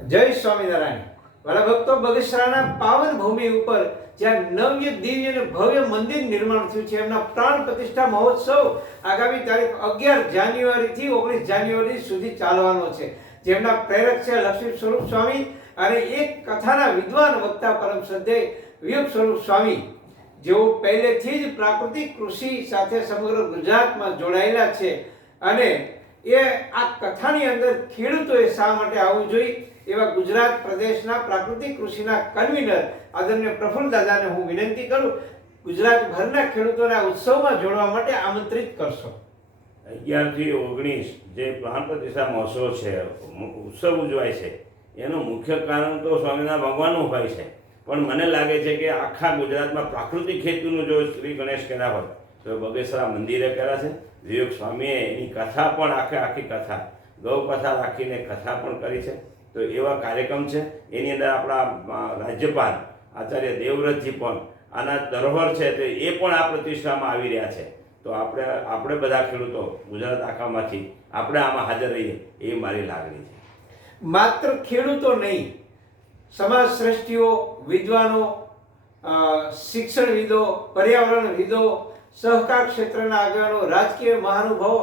જય સ્વામિનારાયણ. વાલા ભક્તો, બગસરાના પાવન ભૂમિ ઉપર જ્યાં નવ્ય દિવ્ય અને ભવ્ય મંદિર નિર્માણ થયું છે, એમના પ્રાણ પ્રતિષ્ઠા મહોત્સવ આગામી તારીખ 11 જાન્યુઆરીથી 19 જાન્યુઆરી સુધી ચાલવાનો છે. જેમના પ્રેરક છે લક્ષ્મી સ્વરૂપ સ્વામી અને એક કથાના વિદ્વાન વક્તા પરમ શ્રદ્ધેય વિવેક સ્વરૂપ સ્વામી, જેઓ પહેલેથી જ પ્રાકૃતિક કૃષિ સાથે સમગ્ર ગુજરાતમાં જોડાયેલા છે. અને એ આ કથાની અંદર ખેડૂતોએ શા માટે આવવું જોઈએ એવા ગુજરાત પ્રદેશના પ્રાકૃતિક કૃષિના કન્વીનર આદરણીય પ્રફુલ્લ દાદાને હું વિનંતી કરું, ગુજરાતભરના ખેડૂતોને આ ઉત્સવમાં જોડવા માટે આમંત્રિત કરશો. 11 થી 19 જે પ્રાણ પ્રતિષ્ઠા મહોત્સવ છે, ઉત્સવ ઉજવાય છે, એનું મુખ્ય કારણ તો સ્વામિનારાયણ ભગવાનનું હોય છે. પણ મને લાગે છે કે આખા ગુજરાતમાં પ્રાકૃતિક ખેતીનું જો શ્રી ગણેશ કર્યા હોય તો બગસરા મંદિરે કર્યા છે. વિવેક સ્વામીએ એની કથા પણ આખી કથા ગૌ કથા રાખીને કથા પણ કરી છે. તો એવા કાર્યક્રમ છે. એની અંદર આપણા રાજ્યપાલ આચાર્ય દેવવ્રતજી પણ આના ધરોહર છે, તો એ પણ આ પ્રતિષ્ઠામાં આવી રહ્યા છે. તો આપણે બધા ખેડૂતો ગુજરાત આખામાંથી આપણે આમાં હાજર રહીએ એ મારી લાગણી છે. માત્ર ખેડૂતો નહીં, સમાજ શ્રેષ્ઠીઓ, વિદ્વાનો, શિક્ષણવિદો, પર્યાવરણવિદો, સહકાર ક્ષેત્રના આગેવાનો, રાજકીય મહાનુભાવો,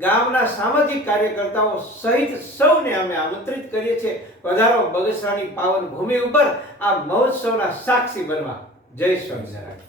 ગામના સામાજિક કાર્યકર્તાઓ સહિત સૌને અમે આમંત્રિત કરીએ છીએ. પધારો બગસરાની પાવન ભૂમિ ઉપર આ મહોત્સવના સાક્ષી બનવા. જય સ્વામિનારાયણ.